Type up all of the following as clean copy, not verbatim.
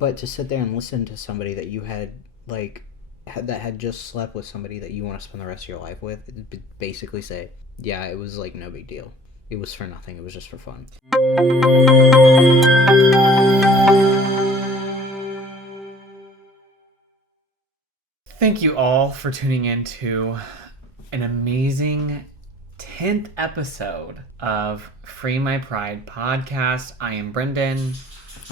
But to sit there and listen to somebody that you that had just slept with somebody that you want to spend the rest of your life with, basically say, yeah, it was like no big deal. It was for nothing. It was just for fun. Thank you all for tuning in to an amazing 10th episode of Free My Pride podcast. I am Brendan.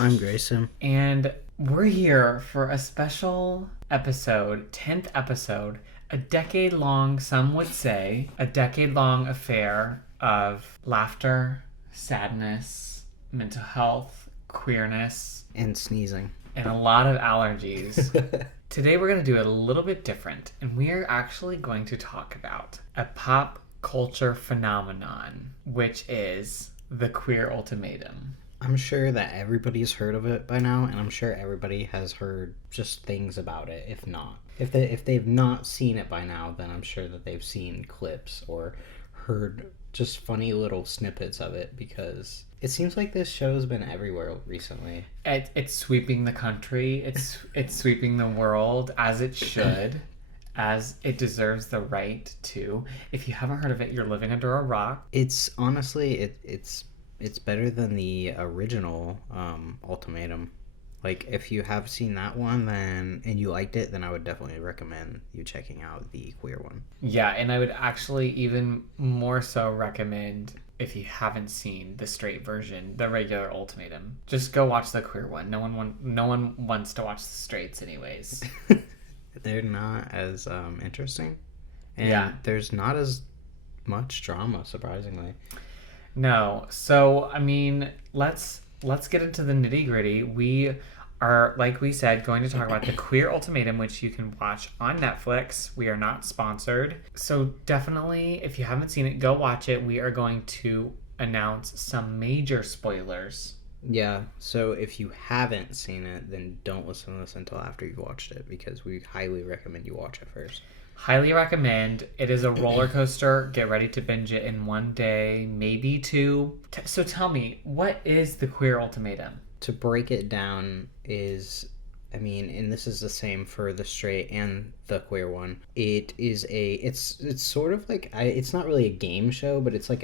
I'm Greyson. And we're here for a special episode, 10th episode, a decade-long, some would say, a decade-long affair of laughter, sadness, mental health, queerness, and sneezing. And a lot of allergies. Today we're going to do it a little bit different, and we are actually going to talk about a pop culture phenomenon, which is the queer ultimatum. I'm sure that everybody's heard of it by now, and I'm sure everybody has heard just things about it, if not. If they've not seen it by now, then I'm sure that they've seen clips or heard just funny little snippets of it, because it seems like this show's been everywhere recently. It's sweeping the country. It's sweeping the world, as it should, as it deserves the right to. If you haven't heard of it, you're living under a rock. It's honestly, it's better than the original Ultimatum. Like, if you have seen that one and you liked it, then I would definitely recommend you checking out the queer one. Yeah, and I would actually even more so recommend, if you haven't seen the straight version, the regular Ultimatum, just go watch the queer one. No one wants to watch the straights anyways. They're not as interesting. And yeah. There's not as much drama, surprisingly. No. So, I mean, let's get into the nitty-gritty. We are, like we said, going to talk about the Queer Ultimatum, which you can watch on Netflix. We are not sponsored. So definitely, if you haven't seen it, go watch it. We are going to announce some major spoilers. Yeah, so if you haven't seen it, then don't listen to this until after you've watched it, because we highly recommend you watch it first. Highly recommend. It is a roller coaster. Get ready to binge it in one day, maybe two. So tell me, what is the Queer Ultimatum? To break it down is, I mean, and this is the same for the straight and the queer one. It is it's sort of like, it's not really a game show, but it's like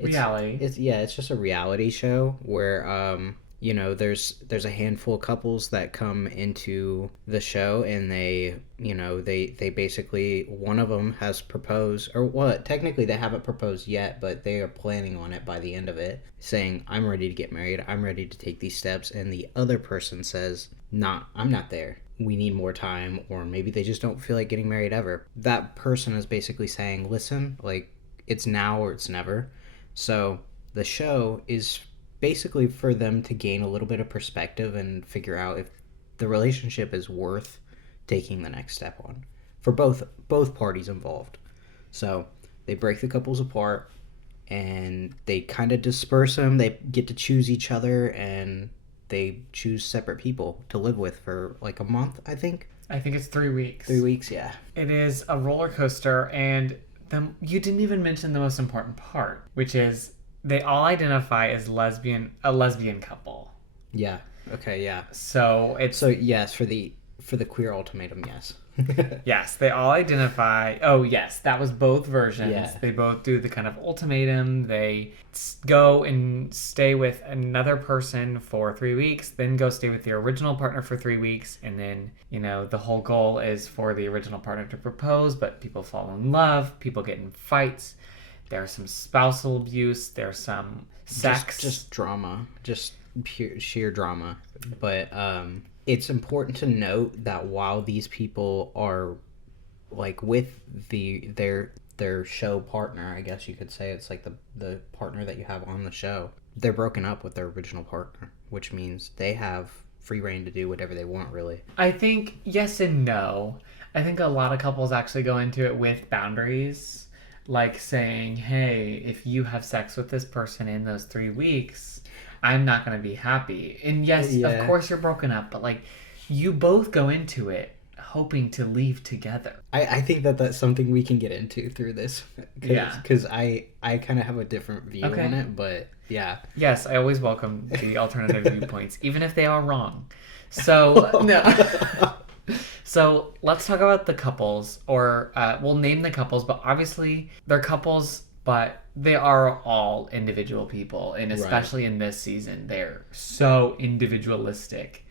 reality. It's just a reality show where there's a handful of couples that come into the show, and they basically, one of them has proposed, or what, technically they haven't proposed yet, but they are planning on it by the end of it, saying, I'm ready to get married, I'm ready to take these steps, and the other person says, I'm not there. We need more time, or maybe they just don't feel like getting married ever. That person is basically saying, listen, like, it's now or it's never. So the show is basically for them to gain a little bit of perspective and figure out if the relationship is worth taking the next step on for both parties involved. So they break the couples apart, and they kind of disperse them. They get to choose each other, and they choose separate people to live with for like a month, I think. I think it's 3 weeks. 3 weeks, yeah. It is a roller coaster, and you didn't even mention the most important part, which is they all identify as a lesbian couple. Yeah. Okay, yeah. So yes, for the Queer Ultimatum, yes. Yes, they all identify. Oh, yes, that was both versions. Yeah. They both do the kind of ultimatum. They go and stay with another person for 3 weeks, then go stay with the original partner for 3 weeks, and then, the whole goal is for the original partner to propose, but people fall in love, people get in fights. There's some spousal abuse. There's some sex. Just drama. Just pure, sheer drama. But it's important to note that while these people are like with their show partner, I guess you could say, it's like the partner that you have on the show, they're broken up with their original partner, which means they have free reign to do whatever they want, really. I think yes and no. I think a lot of couples actually go into it with boundaries, like saying, hey, if you have sex with this person in those 3 weeks, I'm not going to be happy. And yes, yeah, of course you're broken up, but like you both go into it hoping to leave together. I think that's something we can get into through this. Because I kind of have a different view on it, but yeah. Yes, I always welcome the alternative viewpoints, even if they are wrong. So no. So let's talk about the couples, or we'll name the couples, but obviously they're couples, but they are all individual people, and especially in this season, they're so individualistic.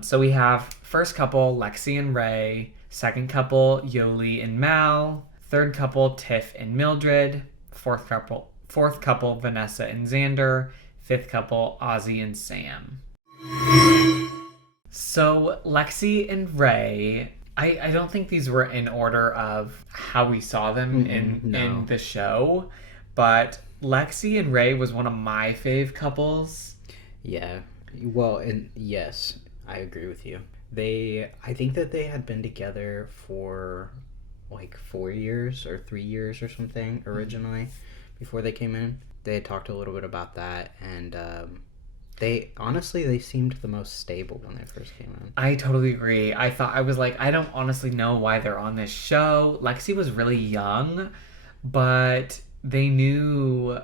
So we have first couple Lexi and Ray, second couple Yoli and Mal, third couple Tiff and Mildred, fourth couple Vanessa and Xander, fifth couple Ozzy and Sam. So Lexi and Ray, I don't think these were in order of how we saw them in the show, but Lexi and Ray was one of my fave couples. Yeah. Well, and yes, I agree with you. I think that they had been together for like 4 years or 3 years or something originally before they came in. They had talked a little bit about that, and they seemed the most stable when they first came in. I totally agree. I was like, I don't honestly know why they're on this show. Lexi was really young, but they knew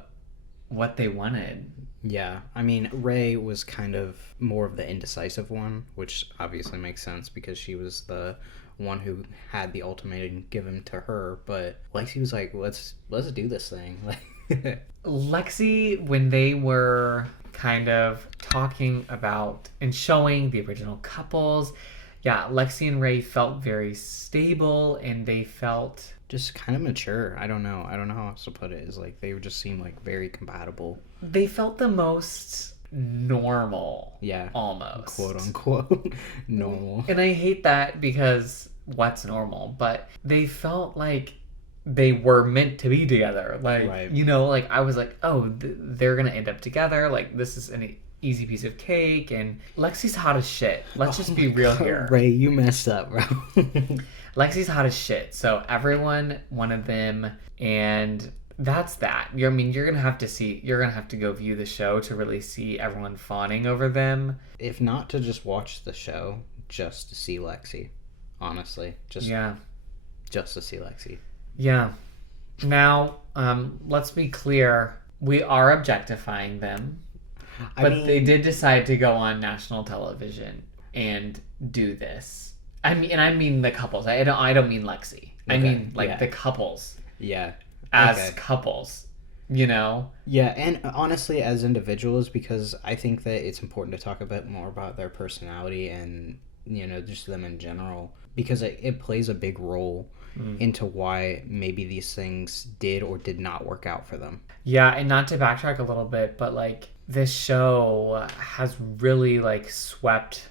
what they wanted. Yeah, I mean, Ray was kind of more of the indecisive one, which obviously makes sense because she was the one who had the ultimatum given to her. But Lexi was like, let's do this thing. Lexi, when they were kind of talking about and showing the original couples, yeah, Lexi and Ray felt very stable, and they felt just kind of mature. I don't know how else to put it. Is like they just seemed like very compatible. They felt the most normal. Yeah. Almost. Quote unquote normal. And I hate that because what's normal? But they felt like they were meant to be together. Like, right. You know, like I was like, oh, they're going to end up together. Like, this is an easy piece of cake. And Lexi's hot as shit. Let's just be real here. Ray, you messed up, bro. Lexi's hot as shit. So everyone wanted them, and that's that. You're gonna have to go view the show to really see everyone fawning over them. If not to just watch the show, just to see Lexi. Honestly, just to see Lexi. Yeah. Now, let's be clear. We are objectifying them, but they did decide to go on national television and do this. I mean the couples. I don't mean Lexi. Okay. I mean the couples. Yeah. As couples, you know? Yeah, and honestly, as individuals, because I think that it's important to talk a bit more about their personality and, you know, just them in general, because it plays a big role into why maybe these things did or did not work out for them. Yeah, and not to backtrack a little bit, but like this show has really like swept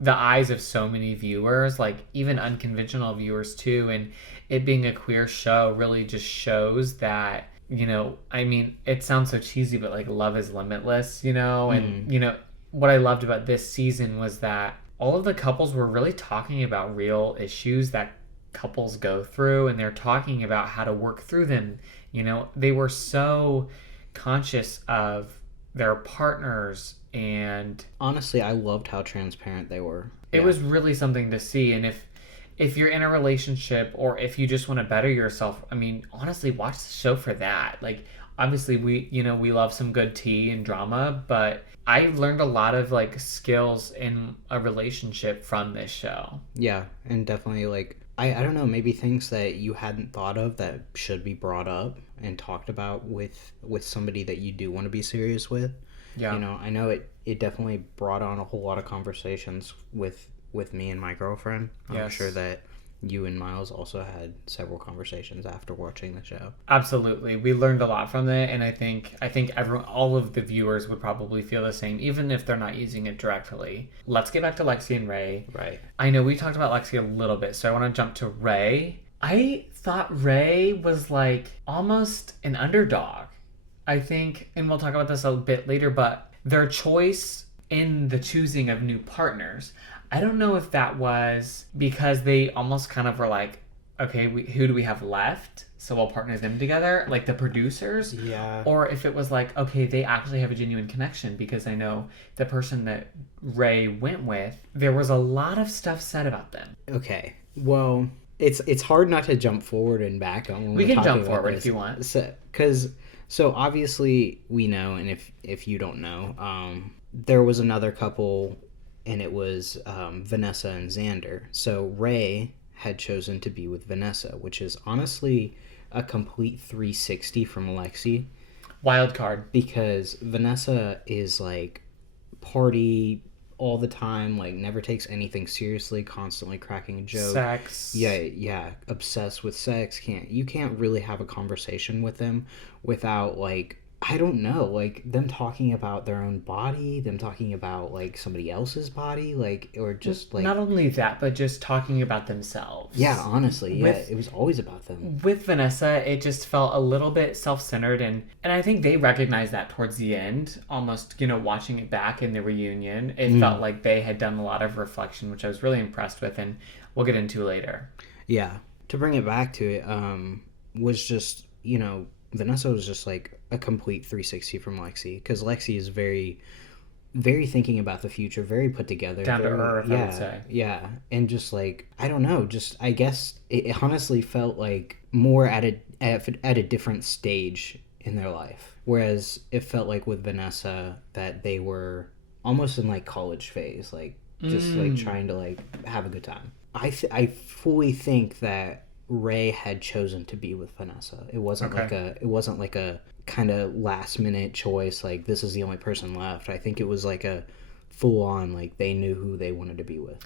the eyes of so many viewers, like even unconventional viewers too, and it being a queer show really just shows that, you know, I mean, it sounds so cheesy, but like love is limitless, you know, and you know, what I loved about this season was that all of the couples were really talking about real issues that couples go through, and they're talking about how to work through them. You know, they were so conscious of their partners, and honestly, I loved how transparent they were. It was really something to see. And if you're in a relationship, or if you just want to better yourself, I mean, honestly, watch the show for that. Like, obviously, we love some good tea and drama, but I learned a lot of like skills in a relationship from this show. Yeah, and definitely like I don't know, maybe things that you hadn't thought of that should be brought up and talked about with somebody that you do want to be serious with. Yeah. You know, I know it definitely brought on a whole lot of conversations with me and my girlfriend. I'm sure that you and Miles also had several conversations after watching the show. Absolutely. We learned a lot from it, and I think all of the viewers would probably feel the same, even if they're not using it directly. Let's get back to Lexi and Ray. Right. I know we talked about Lexi a little bit, so I want to jump to Ray. I thought Ray was like almost an underdog. I think, and we'll talk about this a bit later, but their choice in the choosing of new partners, I don't know if that was because they almost kind of were like, okay, who do we have left? So we'll partner them together, like the producers. Yeah. Or if it was like, okay, they actually have a genuine connection, because I know the person that Ray went with, there was a lot of stuff said about them. Okay. Well, it's hard not to jump forward and back on when we can jump forward if you want. So obviously we know, and if you don't know, there was another couple, and it was Vanessa and Xander. So Ray had chosen to be with Vanessa, which is honestly a complete 360 from Lexi. Wild card. Because Vanessa is like party all the time, like never takes anything seriously, constantly cracking a joke. Sex. Yeah, obsessed with sex. You can't really have a conversation with them without like, I don't know, like them talking about their own body, them talking about like somebody else's body, like, or just like, not only that, but just talking about themselves. Yeah, honestly, it was always about them. With Vanessa, it just felt a little bit self-centered, and I think they recognized that towards the end, almost, watching it back in the reunion. It felt like they had done a lot of reflection, which I was really impressed with, and we'll get into later. Yeah. To bring it back to it, was just, Vanessa was just like a complete 360 from Lexi, because Lexi is very, very thinking about the future, very put together, down to earth. I would say. Yeah, and just like, I don't know, just I guess it honestly felt like more at a different stage in their life, whereas it felt like with Vanessa that they were almost in like college phase, like just like trying to like have a good time. I fully think that Ray had chosen to be with Vanessa. It wasn't like a kind of last minute choice, like this is the only person left. I think it was like a full on, like they knew who they wanted to be with.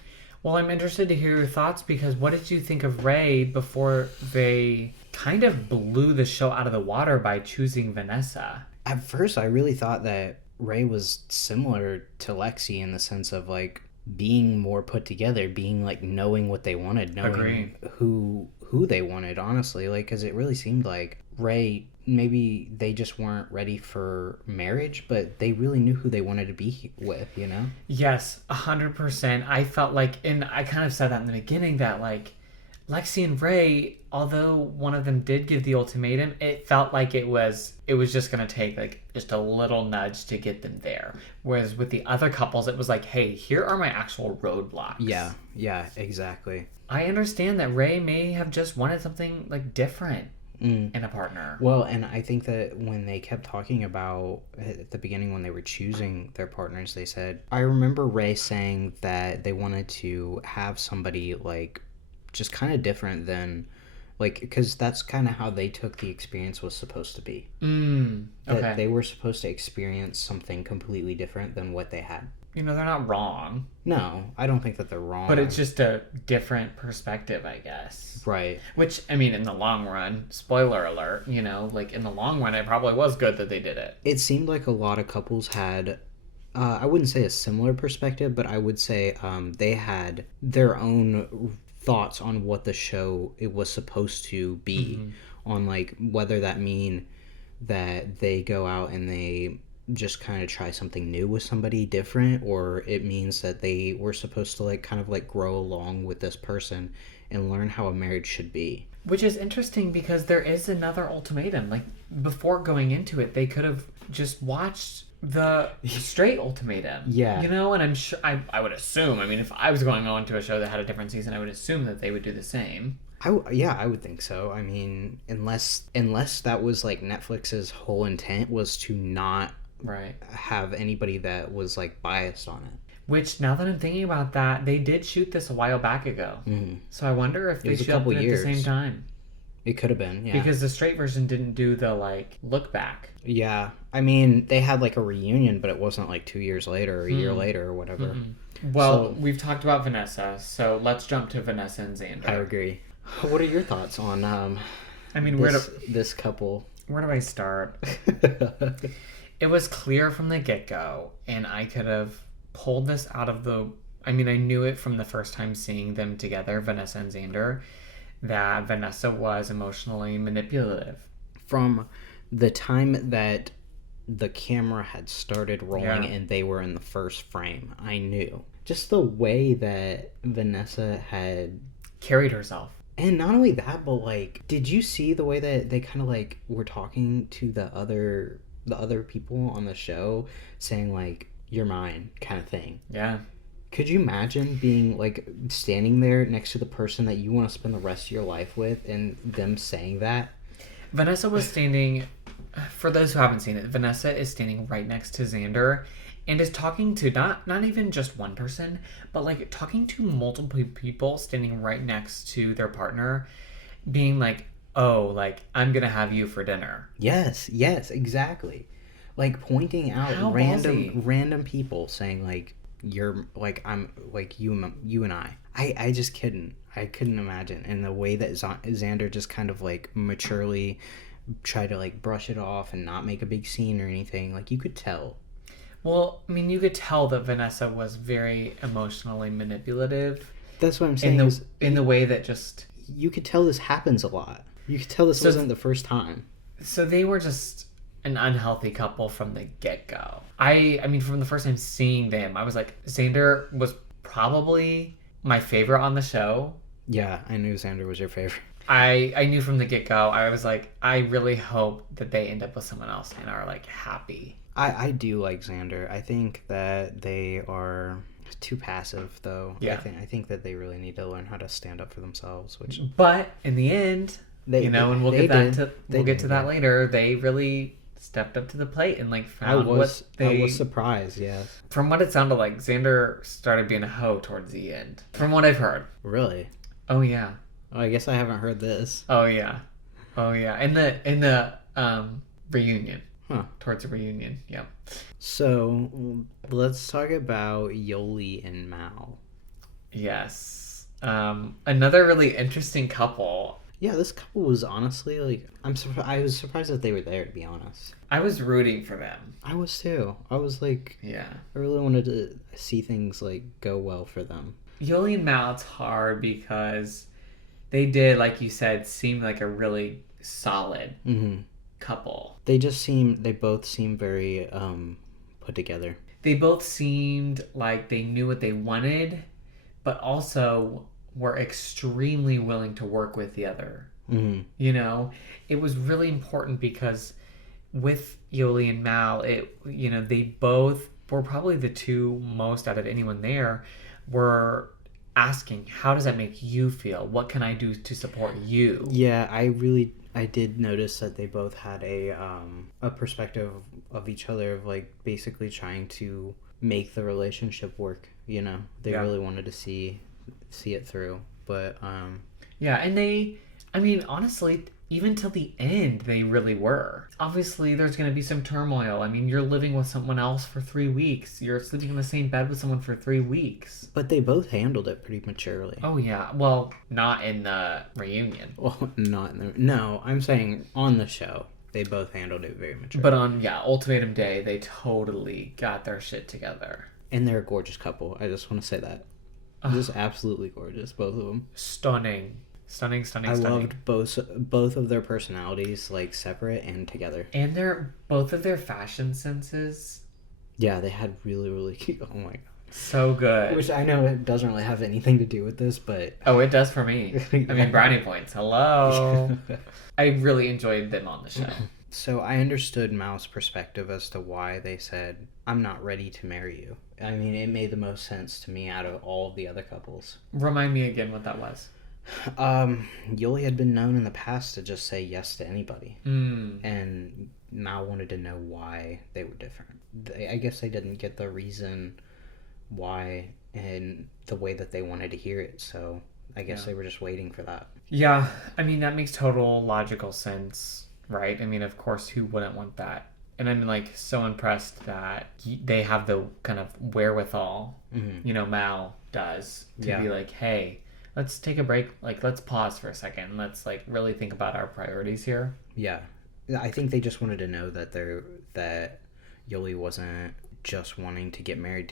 Well, I'm interested to hear your thoughts, because what did you think of Ray before they kind of blew the show out of the water by choosing Vanessa? At first, I really thought that Ray was similar to Lexi in the sense of like being more put together, being like knowing what they wanted, knowing who they wanted, honestly, like, because it really seemed like Ray, maybe they just weren't ready for marriage, but they really knew who they wanted to be with, Yes, 100%. I felt like, and I kind of said that in the beginning, that like Lexi and Ray, although one of them did give the ultimatum, it felt like it was just going to take like just a little nudge to get them there. Whereas with the other couples, it was like, hey, here are my actual roadblocks. Yeah, exactly. I understand that Ray may have just wanted something like different in a partner. Well, and I think that when they kept talking about at the beginning when they were choosing their partners, they said, I remember Ray saying that they wanted to have somebody like just kind of different than, like, because that's kind of how they took the experience was supposed to be. Okay. That they were supposed to experience something completely different than what they had. They're not wrong. No, I don't think that they're wrong. But it's just a different perspective, I guess. Right. Which, I mean, in the long run, spoiler alert, like in the long run, it probably was good that they did it. It seemed like a lot of couples had, I wouldn't say a similar perspective, but I would say they had their own thoughts on what the show it was supposed to be, on like whether that mean that they go out and they just kind of try something new with somebody different, or it means that they were supposed to like kind of like grow along with this person and learn how a marriage should be. Which is interesting because there is another ultimatum. Like before going into it, they could have just watched the straight ultimatum. Yeah. And I'm sure I would assume, I mean, if I was going on to a show that had a different season, I would assume that they would do the same. I would think so. I mean, unless that was like Netflix's whole intent was to not have anybody that was like biased on it. Which, now that I'm thinking about that, they did shoot this a while back ago. So I wonder if they shot it at the same time. It could have been, yeah. Because the straight version didn't do the like look back. Yeah, I mean, they had like a reunion, but it wasn't like 2 years later or a year later or whatever. Well, we've talked about Vanessa, so let's jump to Vanessa and Xander. I agree. What are your thoughts on I mean, this couple? Where do I start? It was clear from the get-go, and I could have pulled this out of I knew it from the first time seeing them together, Vanessa and Xander, that Vanessa was emotionally manipulative. From the time that the camera had started rolling and they were in the first frame, I knew. Just the way that Vanessa had carried herself. And not only that, but like, did you see the way that they kind of like were talking to the other people on the show, saying like, you're mine kind of thing? Yeah. Could you imagine being like standing there next to the person that you want to spend the rest of your life with and them saying that? Vanessa was standing, for those who haven't seen it, Vanessa is standing right next to Xander, and is talking to not even just one person, but like talking to multiple people standing right next to their partner, being like, "Oh, like I'm gonna have you for dinner." Yes, exactly. Like pointing out How ballsy. random people saying like you're like I'm like you and I just couldn't. I couldn't imagine. And the way that Xander just kind of like maturely tried to like brush it off and not make a big scene or anything, like you could tell. Well, I mean, you could tell that Vanessa was very emotionally manipulative That's what I'm saying. in the way that just you could tell this happens a lot. You could tell this wasn't the first time. So they were just an unhealthy couple from the get-go. I mean, from the first time seeing them, I was like, Xander was probably my favorite on the show. Yeah, I knew Xander was your favorite. I knew from the get-go. I was like, I really hope that they end up with someone else and are like happy. I do like Xander. I think that they are too passive, though. Yeah. I think that they really need to learn how to stand up for themselves. But in the end, and we'll get to that later. They really stepped up to the plate and like found I was surprised. Yes. From what it sounded like, Xander started being a hoe towards the end. From what I've heard. Really? Oh yeah. Oh, I guess I haven't heard this. Oh yeah. In the reunion. Huh. Towards the reunion. Yep. So let's talk about Yoli and Mal. Yes. Another really interesting couple. Yeah, this couple was honestly like I was surprised that they were there, to be honest. I was rooting for them. I was too. I was like, yeah, I really wanted to see things like go well for them. Yoli and Mal, it's hard because they did, like you said, seem like a really solid couple. They both seem very put together. They both seemed like they knew what they wanted, but also were extremely willing to work with the other. You know, it was really important because with Yoli and Mal, they both were probably the two most out of anyone there were asking, how does that make you feel? What can I do to support you? Yeah, I did notice that they both had a perspective of each other of like basically trying to make the relationship work, you know. They really wanted to see it through. But yeah, and they, I mean, honestly, even till the end, they really were. Obviously, there's going to be some turmoil. I mean, you're living with someone else for 3 weeks. You're sleeping in the same bed with someone for 3 weeks. But they both handled it pretty maturely. Oh, yeah. Well, not in the reunion. Well, not in the... No, I'm saying on the show, they both handled it very maturely. But on, Ultimatum Day, they totally got their shit together. And they're a gorgeous couple. I just want to say that. Just absolutely gorgeous, both of them. Stunning. I loved both of their personalities, like separate and together. And both of their fashion senses. Yeah, they had really, really cute. Oh my god, so good. Which I know it doesn't really have anything to do with this, but it does for me. I mean, brownie points. Hello. I really enjoyed them on the show. So I understood Mal's perspective as to why they said, "I'm not ready to marry you." I mean, it made the most sense to me out of all of the other couples. Remind me again what that was. Yoli had been known in the past to just say yes to anybody. And Mal wanted to know why they were different. I guess they didn't get the reason why in the way that they wanted to hear it, so I guess they were just waiting for that. Yeah, I mean, that makes total logical sense, right? I mean, of course, who wouldn't want that? And I'm like so impressed that they have the kind of wherewithal, Mal does, to be like, hey, let's take a break. Like, let's pause for a second. Let's like really think about our priorities here. Yeah, I think they just wanted to know that that Yoli wasn't just wanting to get married.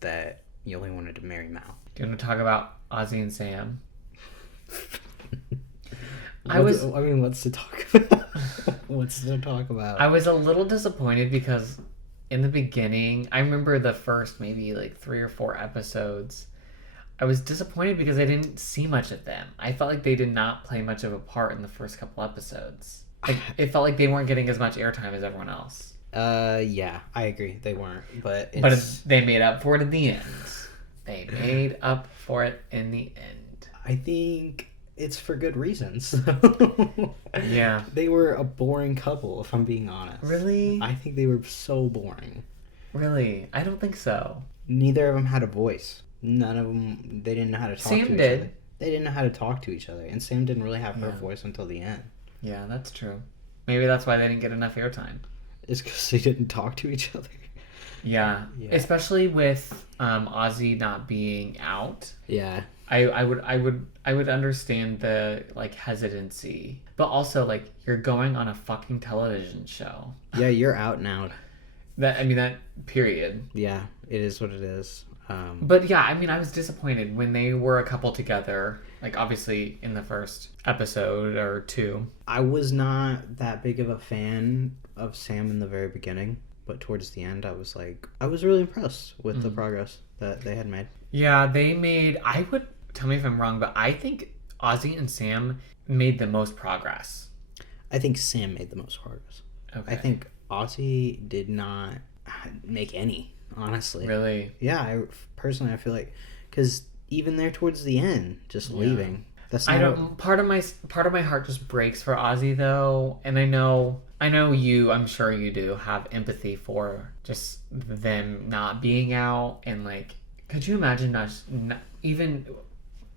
That Yoli wanted to marry Mal. Do you want to talk about Ozzy and Sam? What's to talk about? What's to talk about? I was a little disappointed because in the beginning, I remember the first maybe like 3 or 4 episodes, I was disappointed because I didn't see much of them. I felt like they did not play much of a part in the first couple episodes. It felt like they weren't getting as much airtime as everyone else. Yeah, I agree. They weren't, but they made up for it in the end. They made up for it in the end. I think it's for good reasons. Yeah. They were a boring couple, if I'm being honest. Really? I think they were so boring. Really? I don't think so. Neither of them had a voice. None of them. They didn't know how to talk Sam to each did. other. They didn't know how to talk to each other, and Sam didn't really have her Yeah. voice until the end. Yeah, that's true. Maybe that's why they didn't get enough airtime. It's because they didn't talk to each other. Yeah. Yeah. Especially with Ozzy not being out. Yeah. I would understand the like hesitancy, but also like you're going on a fucking television show. Yeah, you're out now. That period. Yeah, it is what it is. But yeah, I mean, I was disappointed when they were a couple together. Like obviously in the first episode or two. I was not that big of a fan of Sam in the very beginning, but towards the end, I was really impressed with the progress that they had made. Yeah, I would, tell me if I'm wrong, but I think Ozzy and Sam made the most progress. I think Sam made the most progress. Okay. I think Ozzy did not make any, honestly. Really? Yeah, I feel like, because even there towards the end, just leaving. That's not I don't. Part of my heart just breaks for Ozzy though, and I know you. I'm sure you do have empathy for just them not being out, and like, could you imagine not even?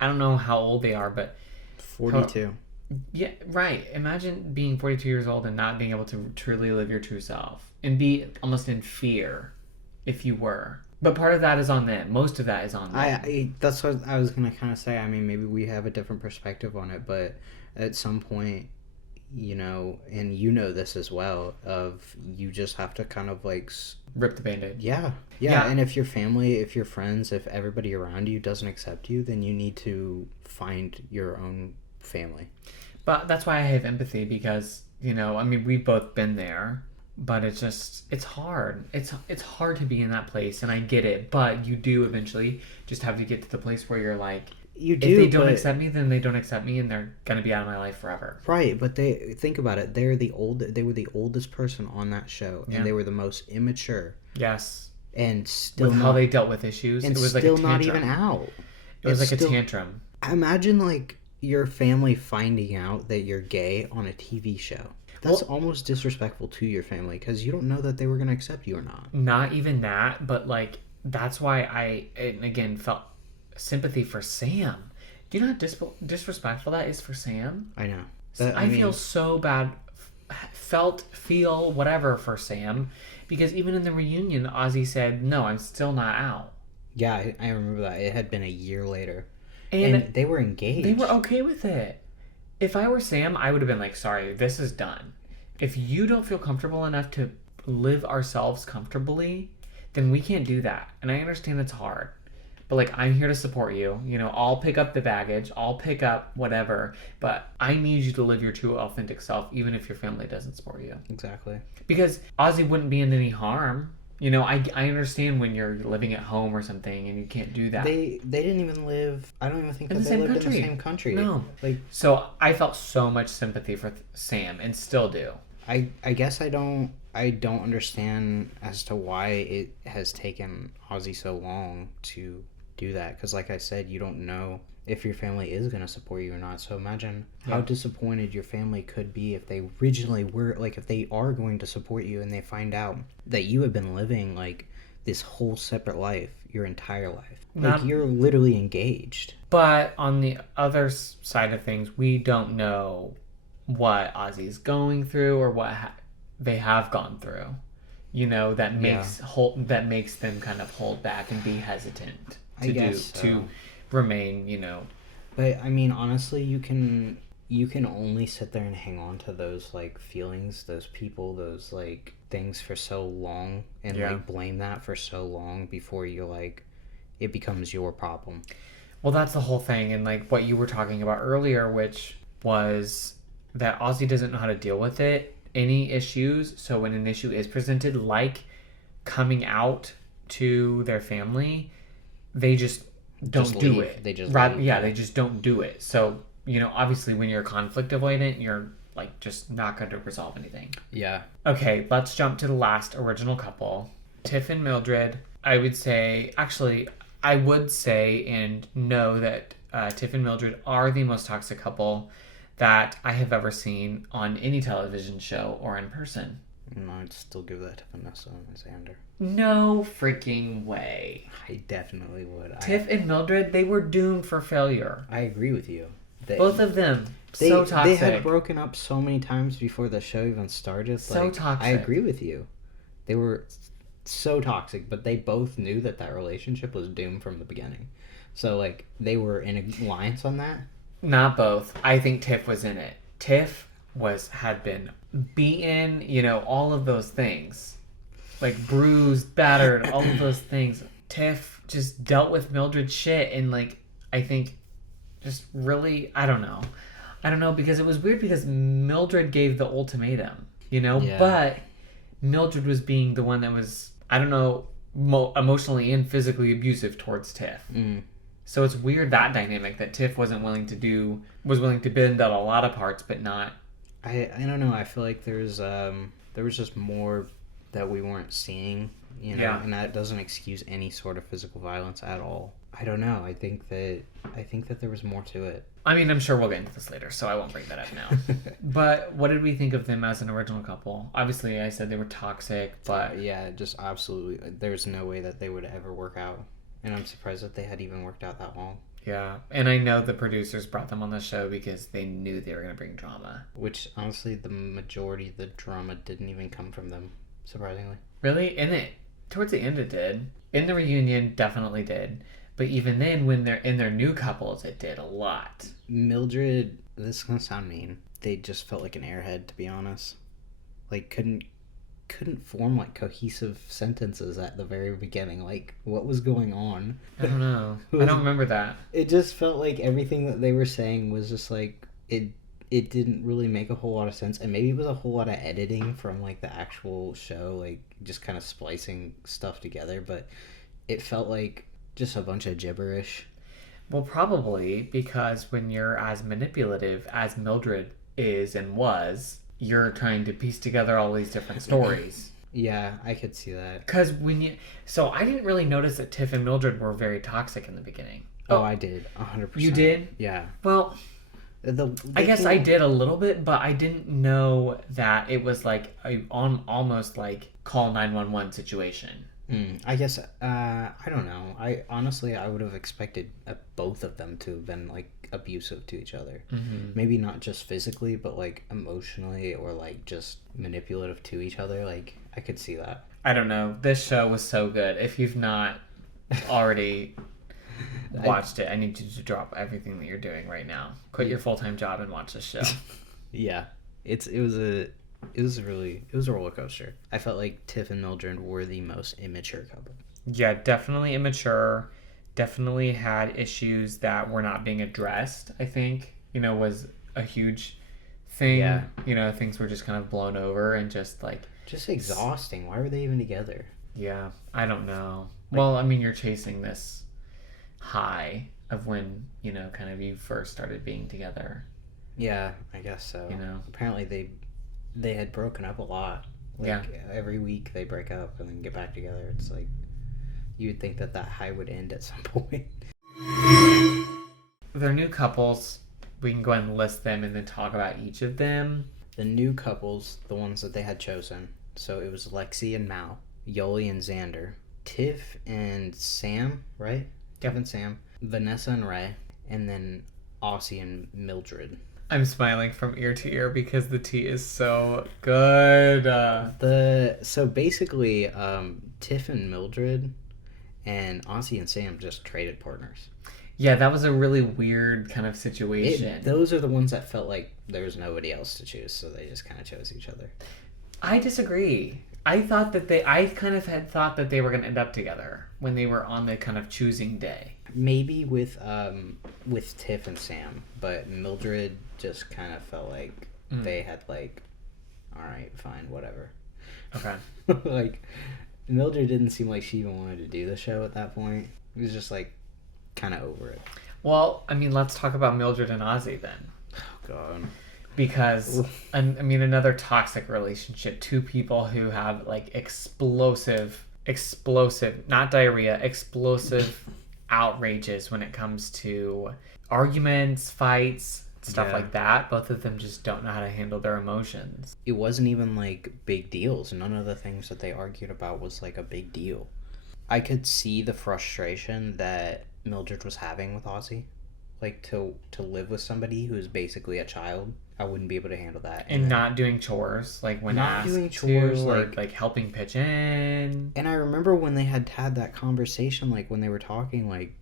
I don't know how old they are, but 42. Yeah, right. Imagine being 42 years old and not being able to truly live your true self and be almost in fear if you were. But part of that is on them. Most of that is on them. That's what I was going to kind of say. I mean, maybe we have a different perspective on it, but at some point, you know, and you know this as well, of you just have to kind of like... Rip the Band-Aid. Yeah. And if your family, if your friends, if everybody around you doesn't accept you, then you need to find your own family. But that's why I have empathy because, you know, I mean, we've both been there, but it's hard. It's hard to be in that place, and I get it, but you do eventually just have to get to the place where you're like, you do, if they don't accept me, then they don't accept me, and they're going to be out of my life forever. Right, but think about it. They were the oldest person on that show, and they were the most immature. Yes. And still with how they dealt with issues. And it was still like a not tantrum. even out. It was like a tantrum. Imagine like your family finding out that you're gay on a TV show. That's almost disrespectful to your family because you don't know that they were going to accept you or not. Not even that, but like that's why I again felt sympathy for Sam. Do you know how disrespectful that is for Sam? I know. I feel so bad, feel whatever for Sam, because even in the reunion, Ozzy said, "No, I'm still not out." Yeah, I remember that. It had been a year later. And they were engaged. They were okay with it. If I were Sam, I would have been like, sorry, this is done. If you don't feel comfortable enough to live ourselves comfortably, then we can't do that. And I understand it's hard. But like, I'm here to support you. You know, I'll pick up the baggage. I'll pick up whatever. But I need you to live your true, authentic self, even if your family doesn't support you. Exactly. Because Ozzy wouldn't be in any harm. You know, I understand when you're living at home or something and you can't do that. They didn't even live... I don't even think that they lived in the same country. No. Like, so I felt so much sympathy for Sam and still do. I guess I don't understand as to why it has taken Ozzy so long to do that. Because like I said, you don't know if your family is going to support you or not. So imagine how disappointed your family could be if they originally were, like if they are going to support you and they find out that you have been living like this whole separate life your entire life. Like you're literally engaged. But on the other side of things, we don't know what Ozzy's going through or what they have gone through. You know, that makes them kind of hold back and be hesitant to remain, you know. But I mean, honestly, you can only sit there and hang on to those like feelings, those people, those like things for so long and like blame that for so long before you're like it becomes your problem. Well, that's the whole thing, and like what you were talking about earlier, which was that Ozzy doesn't know how to deal with any issues. So when an issue is presented, like coming out to their family, they just don't do it. They just they just don't do it. So, you know, obviously when you're conflict avoidant, you're like just not going to resolve anything. Yeah. Okay, let's jump to the last original couple. Tiff and Mildred. I would say and know that Tiff and Mildred are the most toxic couple that I have ever seen on any television show or in person. No, I'd still give that to Vanessa and Xander. No freaking way. I definitely would. Tiff and Mildred, they were doomed for failure. I agree with you. Both of them, they, so toxic. They had broken up so many times before the show even started. So toxic. I agree with you. They were so toxic, but they both knew that relationship was doomed from the beginning. So, like, they were in alliance on that? Not both. I think Tiff was in it. Tiff had been beaten, all of those things. Like, bruised, battered, all of those things. Tiff just dealt with Mildred's shit and, like, I think just really, I don't know, because it was weird because Mildred gave the ultimatum, Yeah. But Mildred was being the one that was, I don't know, emotionally and physically abusive towards Tiff. So it's weird, that dynamic, that Tiff was willing to bend out a lot of parts, but not. I don't know. I feel like there was just more that we weren't seeing, Yeah. And that doesn't excuse any sort of physical violence at all. I don't know. I think that there was more to it. I mean, I'm sure we'll get into this later, so I won't bring that up now. But what did we think of them as an original couple? Obviously, I said they were toxic, but yeah, just absolutely. There's no way that they would ever work out, and I'm surprised that they had even worked out that long. yeah. And I know the producers brought them on the show because they knew they were going to bring drama. Which, honestly, the majority of the drama didn't even come from them, surprisingly. Really? Towards the end it did. In the reunion, definitely did. But even then, when they're in their new couples, it did a lot. Mildred, this is gonna sound mean. They just felt like an airhead, to be honest. Like, couldn't form like cohesive sentences at the very beginning. Like, what was going on? I don't know. I don't remember that. It just felt like everything that they were saying was just like it didn't really make a whole lot of sense, and maybe it was a whole lot of editing from like the actual show, like just kind of splicing stuff together, but it felt like just a bunch of gibberish. Well, probably because when you're as manipulative as Mildred is and was, you're trying to piece together all these different stories. Yeah, I could see that. Because so I didn't really notice that Tiff and Mildred were very toxic in the beginning. Oh, I did, 100%. You did? Yeah. Well, I guess I did a little bit, but I didn't know that it was like almost like call 911 situation. I guess, I don't know. I would have expected both of them to have been, like, abusive to each other. Mm-hmm. Maybe not just physically, but, like, emotionally or, like, just manipulative to each other. Like, I could see that. I don't know. This show was so good. If you've not already watched it, I need you to drop everything that you're doing right now. Quit your full-time job and watch this show. Yeah. It was a roller coaster. I felt like Tiff and Mildred were the most immature couple. Yeah, definitely immature. Definitely had issues that were not being addressed, I think. Was a huge thing. Yeah. Things were just kind of blown over and just like... Just exhausting. Why were they even together? Yeah, I don't know. Well, I mean, you're chasing this high of when, kind of you first started being together. Yeah, I guess so. Apparently they had broken up a lot. Like, every week they break up and then get back together. It's like, you would think that high would end at some point. Their new couples, we can go ahead and list them and then talk about each of them. The new couples, the ones that they had chosen. So it was Lexi and Mal, Yoli and Xander, Tiff and Sam, right? Tiff and Sam, Vanessa and Ray, and then Aussie and Mildred. I'm smiling from ear to ear because the tea is so good. So basically, Tiff and Mildred and Aussie and Sam just traded partners. Yeah, that was a really weird kind of situation. Those are the ones that felt like there was nobody else to choose, so they just kind of chose each other. I disagree. I kind of had thought that they were going to end up together when they were on the kind of choosing day. Maybe with Tiff and Sam, but Mildred just kind of felt like they had like, all right, fine, whatever. Okay. Like, Mildred didn't seem like she even wanted to do the show at that point. It was just like kind of over it. Well, I mean, let's talk about Mildred and Ozzy then. Oh, God. Because, I mean, another toxic relationship. Two people who have, like, explosive, not diarrhea, explosive outrages when it comes to arguments, fights, stuff Yeah. like that. Both of them just don't know how to handle their emotions. It wasn't even like big deals. None of the things that they argued about was like a big deal. I could see the frustration that Mildred was having with Ozzy. Like to live with somebody who's basically a child. I wouldn't be able to handle that. And not doing chores, like when not asked doing chores, to, or like helping pitch in. And I remember when they had that conversation, like when they were talking, like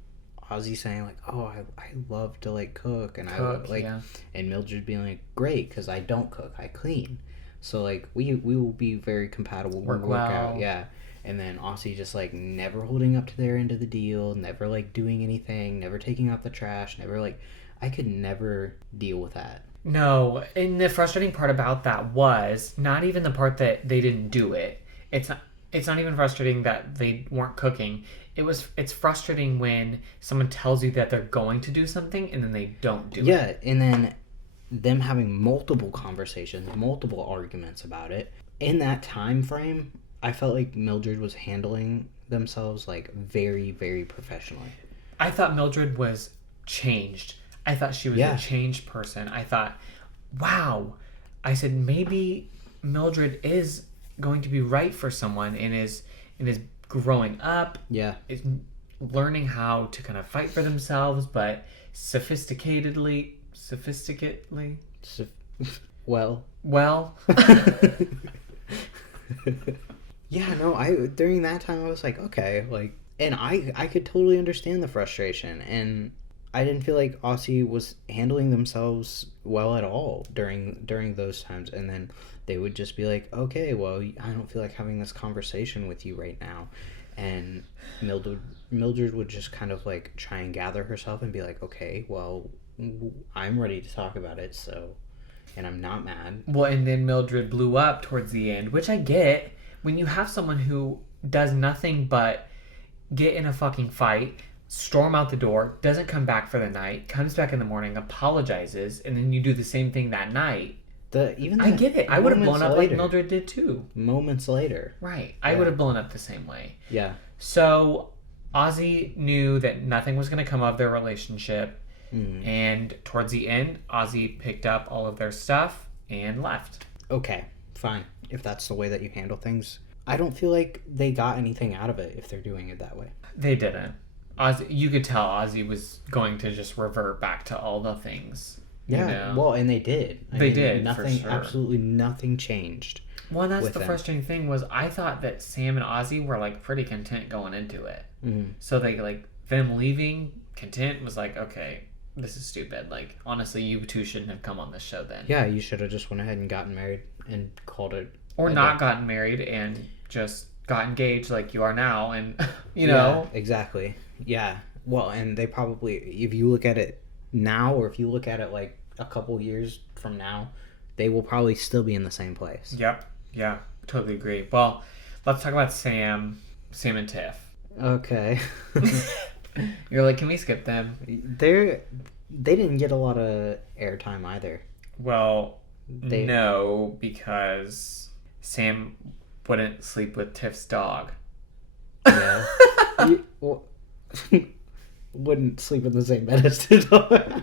Ozzy saying like, "Oh, I love to like cook," and Cook, I like, yeah. and Mildred being like, "Great, because I don't cook, I clean." So like we will be very compatible. Work We'll well. out, yeah. And then Ozzy just like never holding up to their end of the deal, never like doing anything, never taking out the trash, never like. I could never deal with that. No, and the frustrating part about that was not even the part that they didn't do it. It's not even frustrating that they weren't cooking. It's frustrating when someone tells you that they're going to do something and then they don't do it. Yeah, and then them having multiple conversations, multiple arguments about it. In that time frame, I felt like Mildred was handling themselves like very, very professionally. I thought Mildred was changed. I thought she was a changed person. I thought, wow. I said, maybe Mildred is going to be right for someone and is growing up. Yeah. Is learning how to kind of fight for themselves, but sophisticatedly. Well. Yeah, no, during that time I was like, okay, like, and I could totally understand the frustration, and I didn't feel like Aussie was handling themselves well at all during those times. And then they would just be like, okay, well, I don't feel like having this conversation with you right now. And Mildred would just kind of like try and gather herself and be like, okay, well, I'm ready to talk about it, so, and I'm not mad. Well, and then Mildred blew up towards the end, which I get. When you have someone who does nothing but get in a fucking fight, storm out the door, doesn't come back for the night, comes back in the morning, apologizes, and then you do the same thing that night. I get it. I would have blown up like Mildred did too. Moments later. Right. I would have blown up the same way. Yeah. So Ozzy knew that nothing was going to come of their relationship. Mm. And towards the end, Ozzy picked up all of their stuff and left. Okay, fine. If that's the way that you handle things. I don't feel like they got anything out of it if they're doing it that way. They didn't. Ozzy, you could tell Ozzy was going to just revert back to all the things. Yeah, you know? Well, and they did. They did, Nothing, for sure. Absolutely nothing changed. Well, that's the frustrating thing was I thought that Sam and Ozzy were like pretty content going into it. Mm-hmm. So they like them leaving content was like, okay, this is stupid. Like, honestly, you two shouldn't have come on this show then. Yeah, you should have just went ahead and gotten married and called it. Or not gotten married and just got engaged like you are now, and you know. Yeah, exactly. Yeah. Well, and they probably, if you look at it now, or if you look at it like a couple years from now, they will probably still be in the same place. Yep. Yeah. Totally agree. Well, let's talk about Sam and Tiff. Okay. You're like, can we skip them? They didn't get a lot of airtime either. Well, no, because Sam wouldn't sleep with Tiff's dog. Yeah. Wouldn't sleep in the same bed as the dog.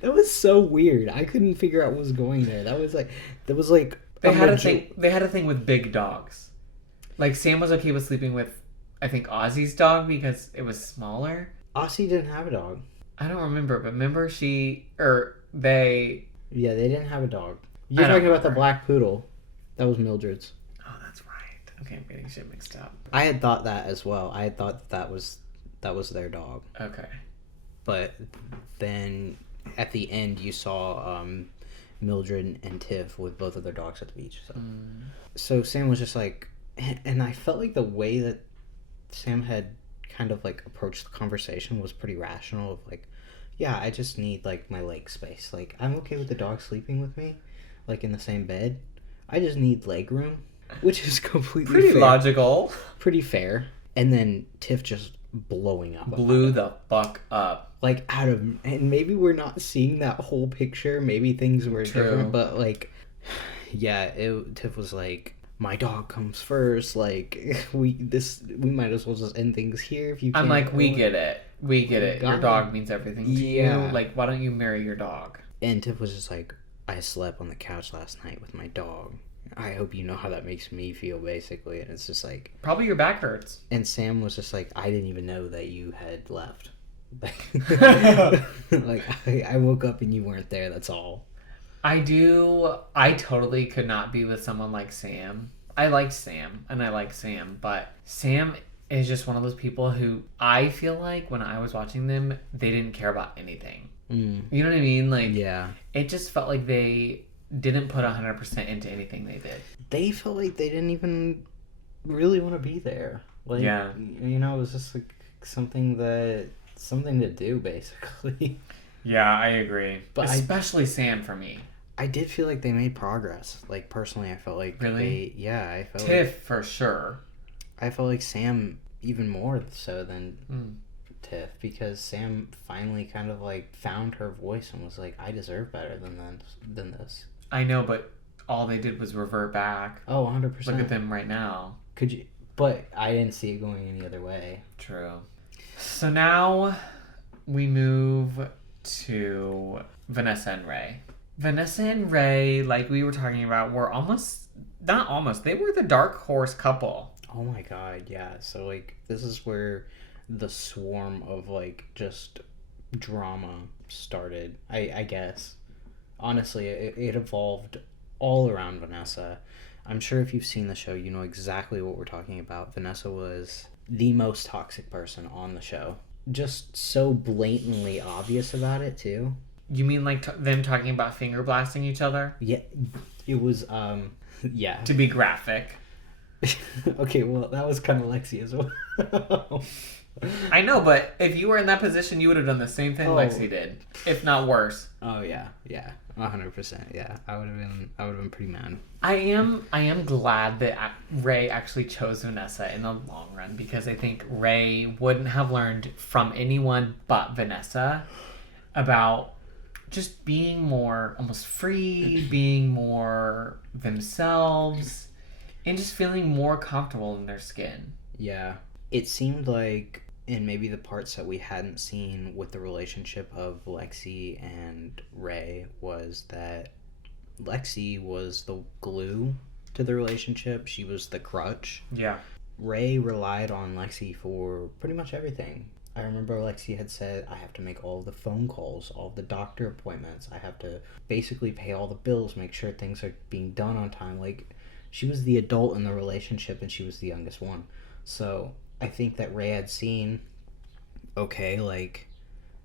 That was so weird. I couldn't figure out what was going there. That was like they had a thing with big dogs. Like Sam was okay with sleeping with, I think, Ozzy's dog because it was smaller. Ozzy didn't have a dog. I don't remember, but remember they. Yeah, they didn't have a dog. You're talking about the black poodle. That was Mildred's. Oh, that's right. Okay, I'm getting shit mixed up. I had thought that as well. I had thought that was their dog. Okay. But then at the end, you saw Mildred and Tiff with both of their dogs at the beach. So Sam was just like, and I felt like the way that Sam had kind of like approached the conversation was pretty rational. Of like, yeah, I just need like my leg space. Like, I'm okay with the dog sleeping with me, like in the same bed. I just need leg room, which is completely pretty fair. Logical, pretty fair. And then Tiff just blowing up, blew the fuck up, like out of. And maybe we're not seeing that whole picture. Maybe things were different, but like, yeah, Tiff was like, my dog comes first. Like we might as well just end things here if you can't. I'm like, we get it. Your dog means everything to you. Like, why don't you marry your dog? And Tiff was just like, I slept on the couch last night with my dog. I hope you know how that makes me feel, basically. And it's just like... Probably your back hurts. And Sam was just like, I didn't even know that you had left. Like, I woke up and you weren't there, that's all. I totally could not be with someone like Sam. I like Sam, and I like Sam, but Sam is just one of those people who I feel like when I was watching them, they didn't care about anything. You know what I mean? Like, yeah. It just felt like they didn't put 100% into anything they did. They felt like they didn't even really want to be there. Like, yeah. You know, it was just like something to do, basically. Yeah, I agree. But especially Sam for me. I did feel like they made progress. Like, personally, I felt like really? I felt Tiff, like... for sure. I felt like Sam even more so than Tiff, because Sam finally kind of, like, found her voice and was like, I deserve better than this. I know, but all they did was revert back. Oh, 100%. Look at them right now. Could you... But I didn't see it going any other way. True. So now we move to Vanessa and Ray. Vanessa and Ray, like we were talking about, were they were the dark horse couple. Oh my god, yeah. So, like, this is where the swarm of, like, just drama started, I guess. Honestly, it evolved all around Vanessa. I'm sure if you've seen the show, you know exactly what we're talking about. Vanessa was the most toxic person on the show. Just so blatantly obvious about it, too. You mean like them talking about finger blasting each other? Yeah, it was, yeah. To be graphic. Okay, well, that was kind of Lexi as well. I know, but if you were in that position, you would have done the same thing Lexi did, if not worse. Oh yeah, 100%. Yeah, I would have been pretty mad. I am glad that Ray actually chose Vanessa in the long run, because I think Ray wouldn't have learned from anyone but Vanessa about just being more almost free, being more themselves, and just feeling more comfortable in their skin. Yeah. It seemed like, in maybe the parts that we hadn't seen with the relationship of Lexi and Ray, was that Lexi was the glue to the relationship. She was the crutch. Yeah. Ray relied on Lexi for pretty much everything. I remember Lexi had said, I have to make all of the phone calls, all of the doctor appointments. I have to basically pay all the bills, make sure things are being done on time. Like, she was the adult in the relationship, and she was the youngest one. So I think that Ray had seen, okay, like,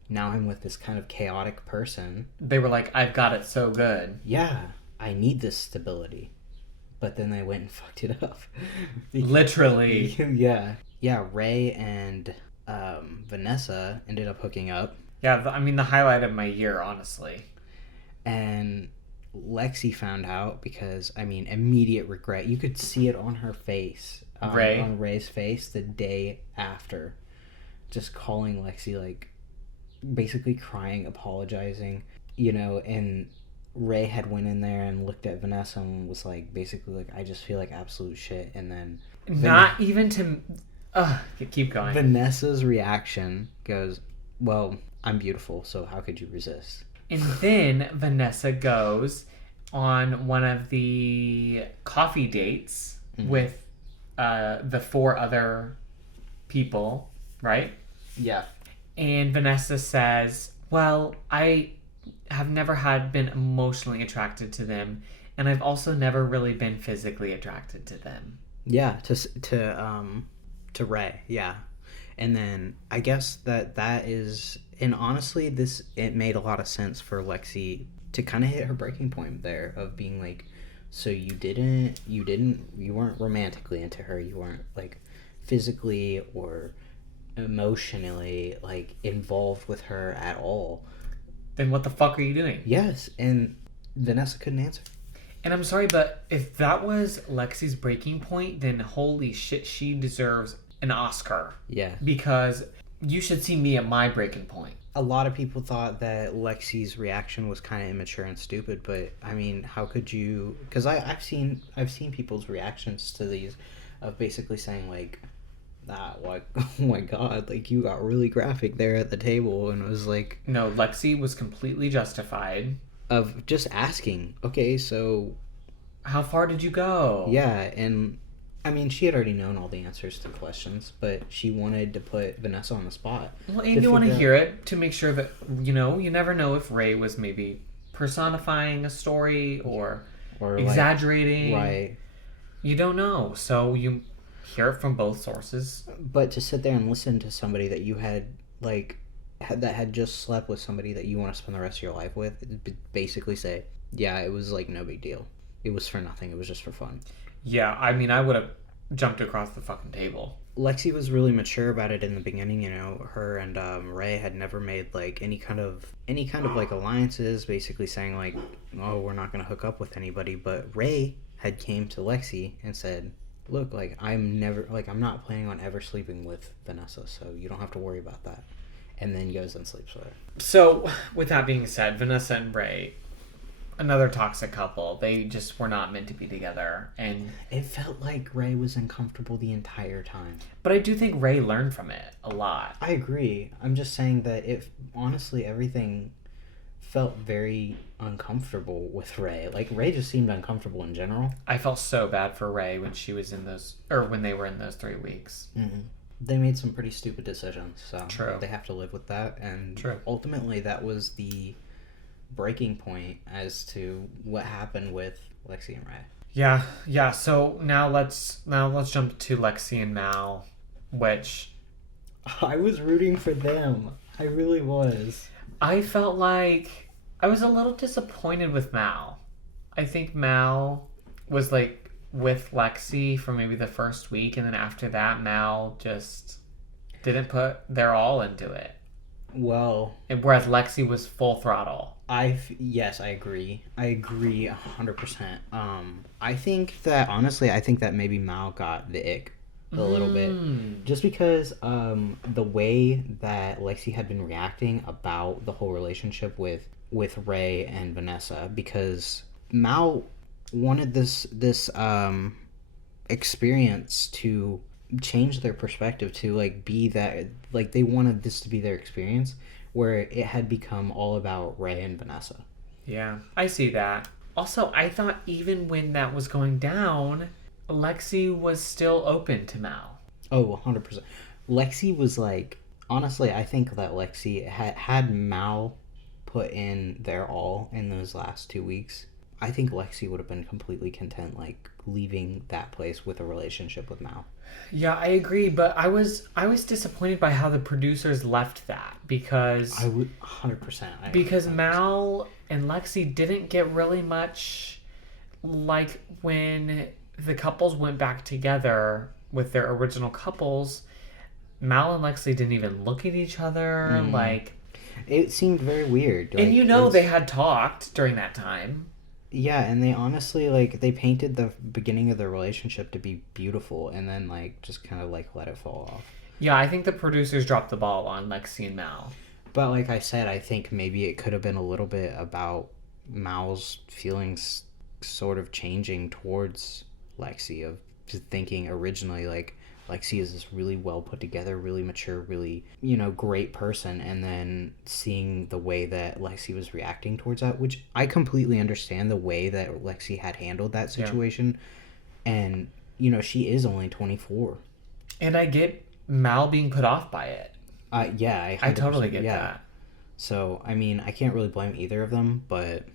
now I'm with this kind of chaotic person. They were like, I've got it so good. Yeah, I need this stability. But then they went and fucked it up. Literally. Yeah. Yeah, Ray and Vanessa ended up hooking up. Yeah, I mean, the highlight of my year, honestly. And Lexi found out because, I mean, immediate regret. You could see it on her face. On Ray's face the day after. Just calling Lexi, like, basically crying, apologizing, you know, and Ray had went in there and looked at Vanessa and was like, basically like, I just feel like absolute shit. And then even to keep going. Vanessa's reaction goes, well, I'm beautiful, so how could you resist? And then Vanessa goes on one of the coffee dates with the 4 other people, right? Yeah. And Vanessa says, well, I have never been emotionally attracted to them, and I've also never really been physically attracted to them. Yeah, to Ray, yeah. And then I guess that is, and honestly, it made a lot of sense for Lexi to kind of hit her breaking point there of being like, so you weren't romantically into her, you weren't like physically or emotionally like involved with her at all. Then what the fuck are you doing? Yes, and Vanessa couldn't answer. And I'm sorry, but if that was Lexi's breaking point, then holy shit, she deserves an Oscar. Yeah. Because you should see me at my breaking point. A lot of people thought that Lexi's reaction was kind of immature and stupid, but I mean, how could you? Because I've seen people's reactions to these, of basically saying like, that, like, oh my god, like, you got really graphic there at the table, and it was like, No, Lexi was completely justified. of just asking, okay, so, How far did you go? yeah, and, I mean, she had already known all the answers to the questions, but she wanted to put Vanessa on the spot. Well, and you want to hear it to make sure that, you never know if Ray was maybe personifying a story or exaggerating. Like, right. You don't know, so you hear it from both sources. But to sit there and listen to somebody that you had, that had just slept with somebody that you want to spend the rest of your life with, basically say, yeah, it was, like, no big deal. It was for nothing. It was just for fun. Yeah, I mean, I would have jumped across the fucking table. Lexi was really mature about it in the beginning. Her and Ray had never made, like, any kind of like alliances, basically saying, like, oh, we're not gonna hook up with anybody. But Ray had came to Lexi and said, look, like, I'm not planning on ever sleeping with Vanessa, so you don't have to worry about that. And then goes and sleeps with her. So, with that being said, Vanessa and Ray, another toxic couple. They just were not meant to be together, and it felt like Ray was uncomfortable the entire time. But I do think Ray learned from it a lot. I agree. I'm just saying that honestly, everything felt very uncomfortable with Ray. Like, Ray just seemed uncomfortable in general. I felt so bad for Ray when when they were in those 3 weeks. Mm-hmm. They made some pretty stupid decisions, so True. They have to live with that. And True. Ultimately, that was the breaking point as to what happened with Lexi and Ray. Yeah. So now let's jump to Lexi and Mal, which I was rooting for them. I really was. I felt like I was a little disappointed with Mal. I think Mal was like with Lexi for maybe the first week, and then after that, Mal just didn't put their all into it. Well, whereas Lexi was full throttle. Yes, I agree. I agree 100%. I think that maybe Mal got the ick a little bit, just because the way that Lexi had been reacting about the whole relationship with Ray and Vanessa, because Mal wanted this experience to change their perspective, to like be that, like, they wanted this to be their experience where it had become all about Ray and Vanessa. Yeah, I see that. Also, I thought even when that was going down, Lexi was still open to Mal. Oh, 100%. Lexi was like, honestly, I think that Lexi had Mal put in their all in those last 2 weeks. I think Lexi would have been completely content, like, leaving that place with a relationship with Mal. Yeah, I agree, but I was disappointed by how the producers left that, because I would 100%. Because Mal and Lexi didn't get really much, like when the couples went back together with their original couples. Mal and Lexi didn't even look at each other. Like, it seemed very weird. And they had talked during that time. Yeah, and they honestly, like, they painted the beginning of their relationship to be beautiful, and then, like, just kind of, like, let it fall off. Yeah, I think the producers dropped the ball on Lexi and Mal. But like I said, I think maybe it could have been a little bit about Mal's feelings sort of changing towards Lexi, of just thinking originally, like, Lexi is this really well put together, really mature, really, great person, and then seeing the way that Lexi was reacting towards that, which I completely understand the way that Lexi had handled that situation. Yeah. And, she is only 24. And I get Mal being put off by it. Yeah, I totally get that. So, I mean, I can't really blame either of them, but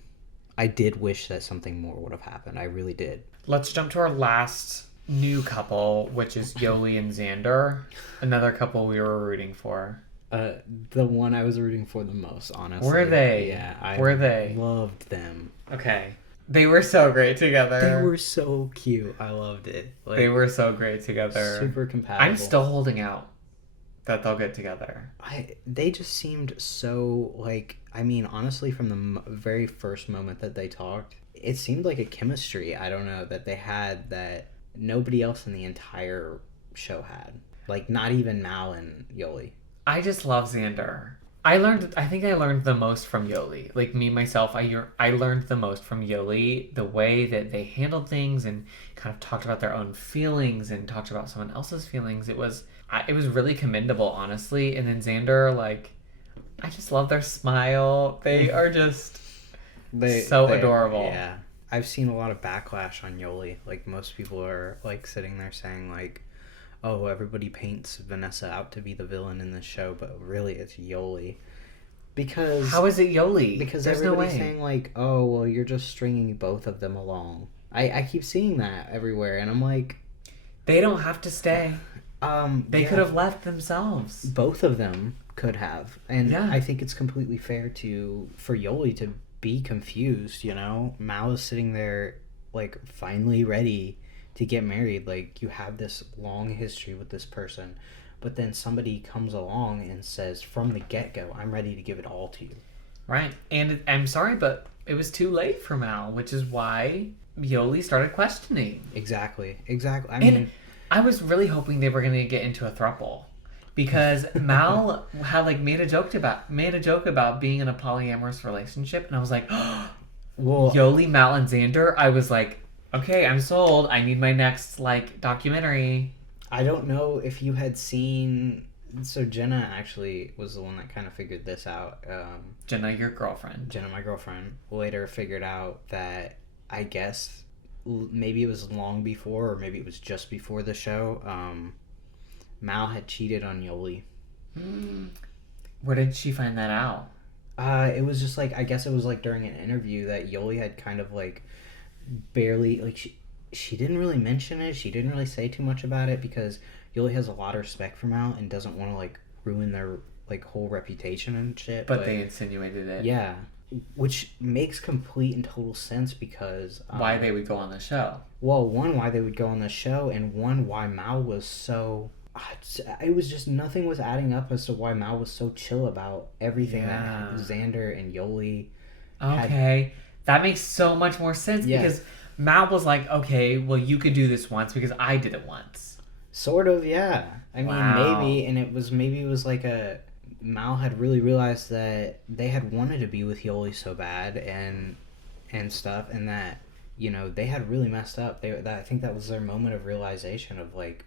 I did wish that something more would have happened. I really did. Let's jump to our last new couple, which is Yoli and Xander, another couple we were rooting for. The one I was rooting for the most, honestly. Were they? Yeah, I loved them. Okay. They were so great together. They were so cute. I loved it. Like, they were so great together. Super compatible. I'm still holding out that they'll get together. They just seemed so, like, I mean, honestly, from the very first moment that they talked, it seemed like a chemistry, I don't know, that they had that nobody else in the entire show had. Like, not even Mal and Yoli. I just love Xander. I think I learned the most from Yoli. Like, me, myself, I learned the most from Yoli. The way that they handled things and kind of talked about their own feelings and talked about someone else's feelings. It was it was really commendable, honestly. And then Xander, like, I just love their smile. They are just so adorable. Yeah. I've seen a lot of backlash on Yoli. Like, most people are, like, sitting there saying, like, oh, everybody paints Vanessa out to be the villain in this show, but really it's Yoli. Because... How is it Yoli? Because there's everybody's no way. saying, like, oh, well, you're just stringing both of them along. I keep seeing that everywhere, and I'm like... They don't have to stay. They could have left themselves. Both of them could have. And Yeah. I think it's completely fair for Yoli to be confused, you know? Mal is sitting there, like, finally ready to get married. Like, you have this long history with this person, but then somebody comes along and says, from the get-go, I'm ready to give it all to you. Right. And I'm sorry, but it was too late for Mal, which is why Yoli started questioning. Exactly. I mean... I was really hoping they were going to get into a throuple. Because Mal had like made a joke about being in a polyamorous relationship, and I was like, oh, well, Yoli, Mal, and Xander. I was like, okay, I'm sold. I need my next like documentary. I don't know if you had seen. So Jenna actually was the one that kind of figured this out. Jenna, your girlfriend. Jenna, my girlfriend, later figured out that I guess maybe it was long before, or maybe it was just before the show. Mal had cheated on Yoli. Where did she find that out? It was just like, I guess it was like during an interview that Yoli had kind of like barely, like she didn't really mention it. She didn't really say too much about it because Yoli has a lot of respect for Mal and doesn't want to like ruin their like whole reputation and shit. But they insinuated it. Yeah. Which makes complete and total sense because... why they would go on the show. Well, one, why they would go on the show, and one, why Mal was so... It was just nothing was adding up as to why Mal was so chill about everything that Xander and Yoli had. That makes so much more sense because Mal was like, okay, well, you could do this once because I did it once. Sort of, yeah. I mean, maybe, and it was like a... Mal had really realized that they had wanted to be with Yoli so bad and stuff, and that, you know, they had really messed up. I think that was their moment of realization of like,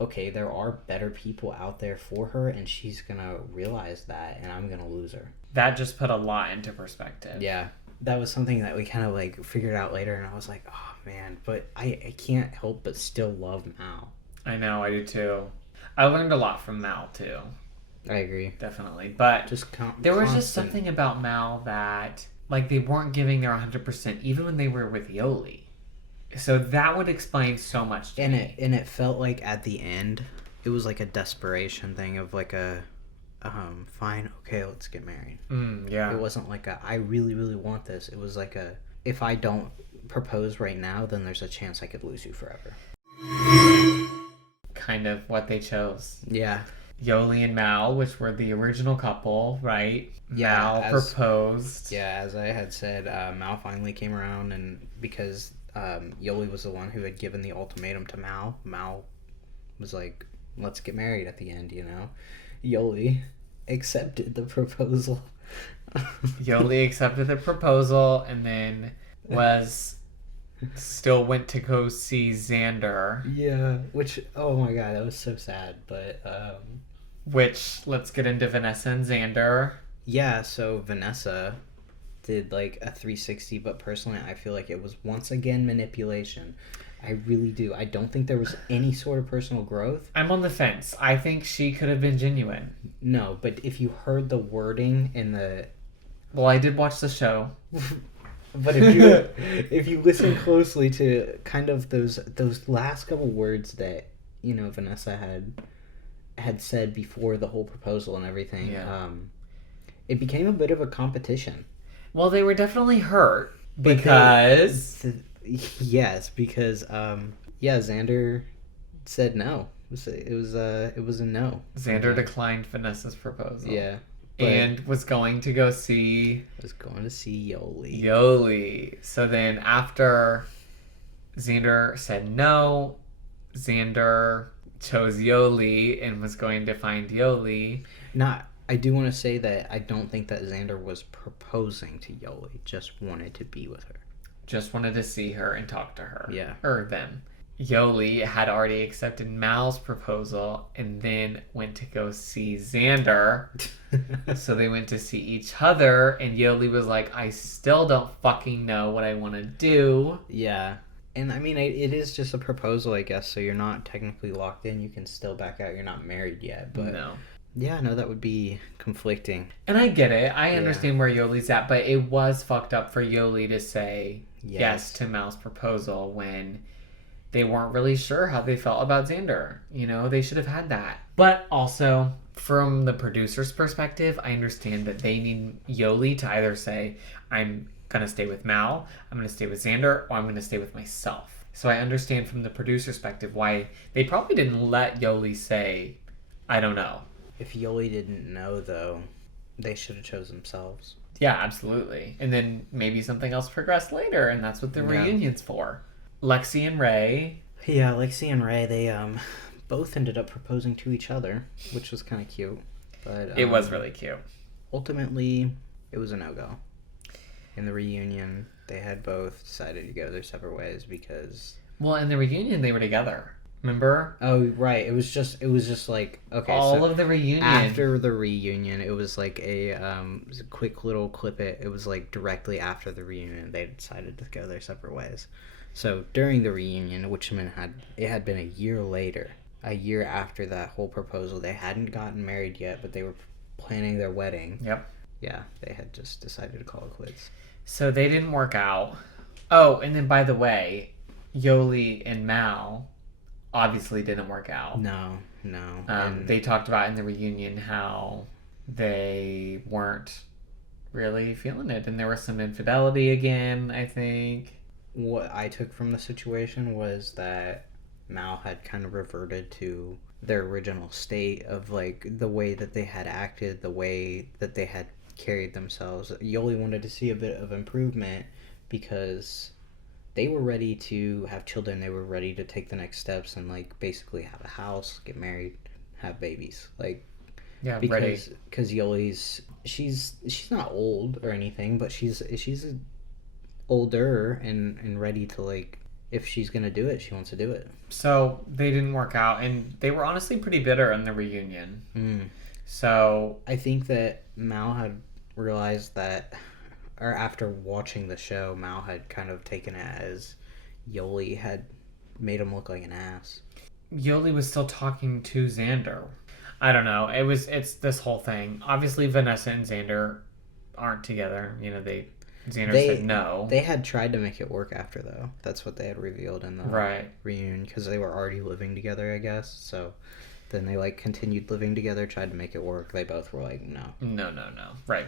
okay, there are better people out there for her, and she's gonna realize that, and I'm gonna lose her. That just put a lot into perspective. Yeah, that was something that we kind of like figured out later, and I was like, oh man, but I can't help but still love Mal. I know, I do too. I learned a lot from Mal too. I agree. Definitely. But just there was just something about Mal that, like, they weren't giving their 100% even when they were with Yoli. So that would explain so much to me. And it felt like at the end, it was like a desperation thing of like a, fine, okay, let's get married. Yeah. It wasn't like I really, really want this. It was like if I don't propose right now, then there's a chance I could lose you forever. Kind of what they chose. Yeah. Yoli and Mal, which were the original couple, right? Yeah, Mal proposed. Yeah, as I had said, Mal finally came around, and because Yoli was the one who had given the ultimatum to Mal, Mal was like, let's get married at the end, you know? Yoli accepted the proposal. Yoli accepted the proposal, and then still went to go see Xander. Yeah, which, oh my god, that was so sad, but... Which, let's get into Vanessa and Xander. Yeah, so Vanessa did like a 360, but personally I feel like it was once again manipulation. I really do. I don't think there was any sort of personal growth. I'm on the fence. I think she could have been genuine. No, but if you heard the wording in the... Well, I did watch the show. But if you listen closely to kind of those last couple words that, you know, Vanessa had said before the whole proposal and everything, it became a bit of a competition. Well, they were definitely hurt because... Yes, because Xander said no. It was a no. Xander declined Vanessa's proposal. Yeah. And was going to go see... Yoli. So then after Xander said no, Xander chose Yoli and was going to find Yoli. I do want to say that I don't think that Xander was proposing to Yoli. Just wanted to be with her. Just wanted to see her and talk to her. Yeah. Or them. Yoli had already accepted Mal's proposal and then went to go see Xander. So they went to see each other, and Yoli was like, I still don't fucking know what I want to do. Yeah. And I mean, it is just a proposal, I guess, so you're not technically locked in. You can still back out. You're not married yet, but... No. Yeah, no, that would be conflicting. And I get it. I understand where Yoli's at, but it was fucked up for Yoli to say yes to Mal's proposal when they weren't really sure how they felt about Xander. You know, they should have had that. But also, from the producer's perspective, I understand that they need Yoli to either say, I'm going to stay with Mal, I'm going to stay with Xander, or I'm going to stay with myself. So I understand from the producer's perspective why they probably didn't let Yoli say, I don't know. If Yoli didn't know, though, they should have chose themselves. Yeah, absolutely. And then maybe something else progressed later, and that's what the reunion's for. Lexi and Ray. Yeah, Lexi and Ray, they both ended up proposing to each other, which was kind of cute. But it was really cute. Ultimately, it was a no-go. In the reunion, they had both decided to go their separate ways because... Well, in the reunion, they were together. Remember? Oh, right. It was just like, okay. All of the reunion. After the reunion, it was like it was a quick little clip. It was like directly after the reunion, they decided to go their separate ways. So during the reunion, which had been a year later, a year after that whole proposal, they hadn't gotten married yet, but they were planning their wedding. Yep. Yeah, they had just decided to call it quits. So they didn't work out. Oh, and then by the way, Yoli and Mal obviously didn't work out. No. They talked about in the reunion how they weren't really feeling it, and there was some infidelity again, I think. What I took from the situation was that Mal had kind of reverted to their original state of like the way that they had acted, the way that they had carried themselves. Yoli wanted to see a bit of improvement because they were ready to have children. They were ready to take the next steps and like basically have a house, get married, have babies. Like, yeah, because Yoli's she's not old or anything, but she's older and ready to, like, if she's gonna do it, she wants to do it. So they didn't work out, and they were honestly pretty bitter in the reunion. So I think that Mal had realized that, or after watching the show, Mal had kind of taken it as Yoli had made him look like an ass. Yoli was still talking to Xander. I don't know. It's this whole thing. Obviously, Vanessa and Xander aren't together. You know, Xander said no. They had tried to make it work after, though. That's what they had revealed in the reunion, because they were already living together, I guess. So then they, like, continued living together, tried to make it work. They both were like, no. No. Right.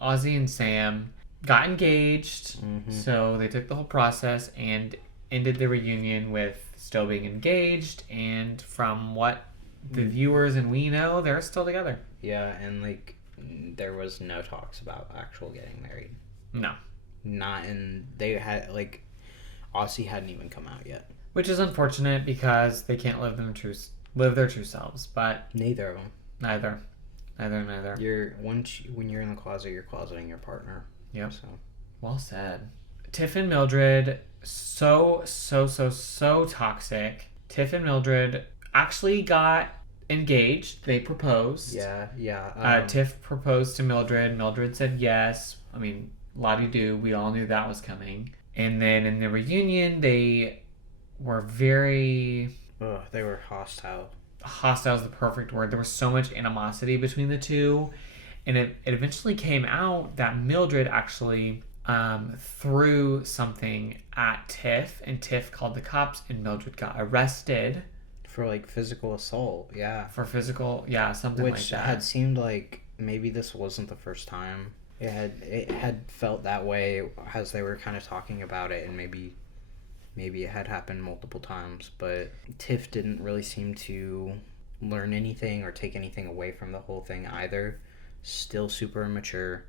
Ozzy and Sam got engaged, so they took the whole process and ended the reunion with still being engaged, and from what the viewers and we know, they're still together. Yeah, and, like, there was no talks about actual getting married. No. Not in... They had, like... Ozzy hadn't even come out yet. Which is unfortunate because they can't live their true selves, but... Neither of them. Neither. When you're in the closet, you're closeting your partner. Yep. So. Well said. Tiff and Mildred, so toxic. Tiff and Mildred actually got engaged. They proposed. Yeah. Tiff proposed to Mildred. Mildred said yes. I mean, la-di-do. We all knew that was coming. And then in the reunion, they were very... they were hostile. Hostile is the perfect word. There was so much animosity between the two. And it eventually came out that Mildred actually threw something at Tiff. And Tiff called the cops, and Mildred got arrested. For, like, physical assault, yeah. For physical, yeah, something like that. Which had seemed like maybe this wasn't the first time. It had felt that way as they were kind of talking about it, and maybe it had happened multiple times. But Tiff didn't really seem to learn anything or take anything away from the whole thing either. Still super immature.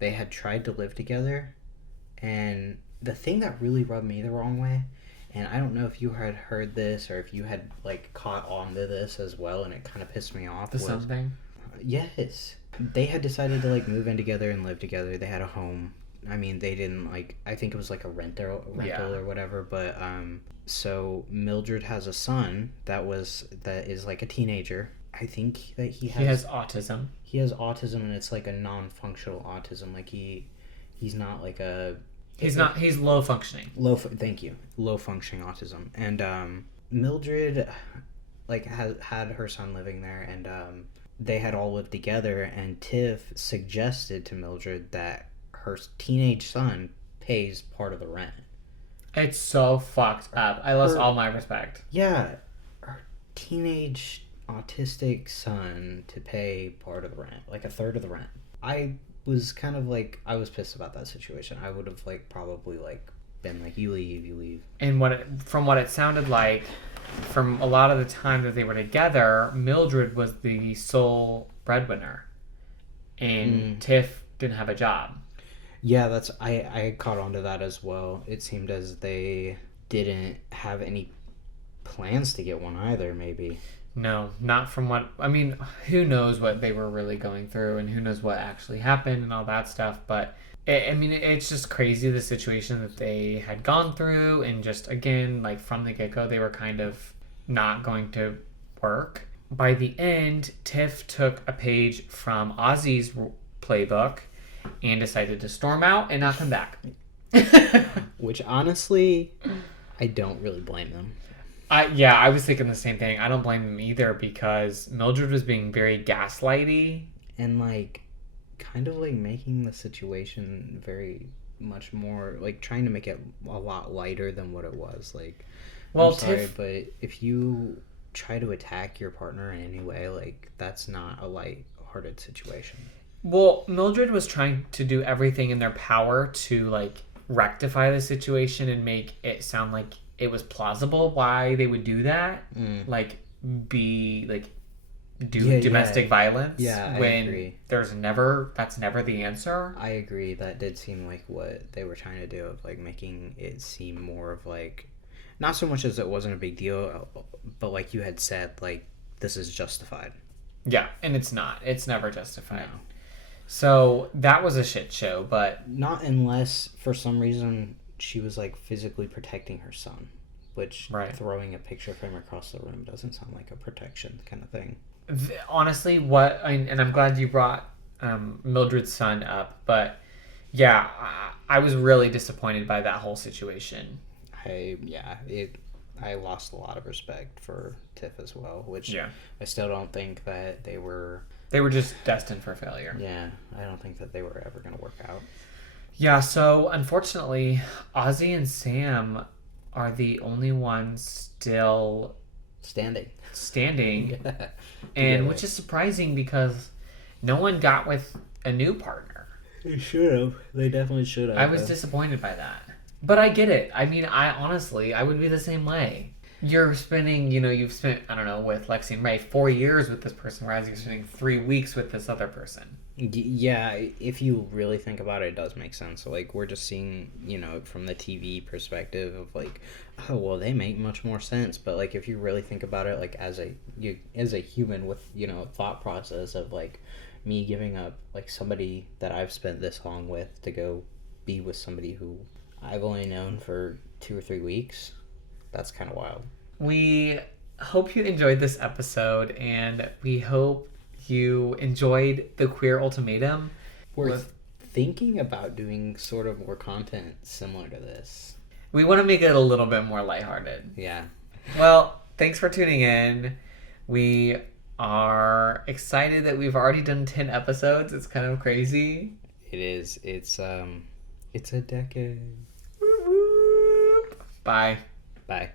They had tried to live together, and the thing that really rubbed me the wrong way, and I don't know if you had heard this or if you had, like, caught on to this as well, and it kind of pissed me off. Something? Yes. They had decided to, like, move in together and live together. They had a home. I mean, they didn't like. I think it was like a rental Yeah. or whatever. But so Mildred has a son that is like a teenager. I think that He has autism. he has autism, and it's like a non-functional autism. Like he's not like a He's low functioning. thank you, low functioning autism. And Mildred like had her son living there, and they had all lived together, and Tiff suggested to Mildred that her teenage son pays part of the rent. It's so fucked up. I lost all my respect. Yeah, her teenage autistic son to pay part of the rent, like a third of the rent. I was kind of like, I was pissed about that situation. I would have like probably like been like, you leave. And from what it sounded like, from a lot of the time that they were together, Mildred was the sole breadwinner, and Tiff didn't have a job. Yeah, I caught on to that as well. It seemed as they didn't have any plans to get one either, maybe. No, not from what... I mean, who knows what they were really going through, and who knows what actually happened and all that stuff, but... it's just crazy, the situation that they had gone through, and just, again, like, from the get-go, they were kind of not going to work. By the end, Tiff took a page from Ozzy's playbook and decided to storm out and not come back. Which, honestly, I don't really blame them. I was thinking the same thing. I don't blame them either, because Mildred was being very gaslighty. And, like, kind of, like, making the situation very much more, like, trying to make it a lot lighter than what it was. Like, well, I'm sorry, but if you try to attack your partner in any way, like, that's not a light-hearted situation. Well, Mildred was trying to do everything in their power to, like, rectify the situation and make it sound like it was plausible why they would do that. Like, do domestic violence. Yeah, when I agree. That's never the answer. I agree. That did seem like what they were trying to do, of, like, making it seem more of, like, not so much as it wasn't a big deal, but like you had said, like, this is justified. Yeah, and it's not. It's never justified. No. So that was a shit show, but... Not unless, for some reason, she was, like, physically protecting her son. Which, throwing a picture frame across the room doesn't sound like a protection kind of thing. Honestly, and I'm glad you brought Mildred's son up, but yeah, I was really disappointed by that whole situation. I lost a lot of respect for Tiff as well, which I still don't think that they were just destined for failure. Yeah, I don't think that they were ever going to work out. Yeah, so unfortunately, Ozzy and Sam are the only ones still standing. Yeah. And which is surprising, because no one got with a new partner. They should have. They definitely should have. I was disappointed by that. But I get it. I mean, I would be the same way. You've spent, I don't know, with Lexi and Ray, 4 years with this person, whereas you're spending 3 weeks with this other person. Yeah, if you really think about it, it does make sense. So, like, we're just seeing, from the TV perspective of, like, oh, well, they make much more sense. But, like, if you really think about it, like, as a human with, thought process of, like, me giving up, like, somebody that I've spent this long with to go be with somebody who I've only known for 2 or 3 weeks, that's kind of wild. We hope you enjoyed this episode, and we hope you enjoyed the Queer Ultimatum. We're thinking about doing sort of more content similar to this. We want to make it a little bit more lighthearted. Yeah. Well, thanks for tuning in. We are excited that we've already done 10 episodes. It's kind of crazy. It is. It's a decade. Bye. Bye.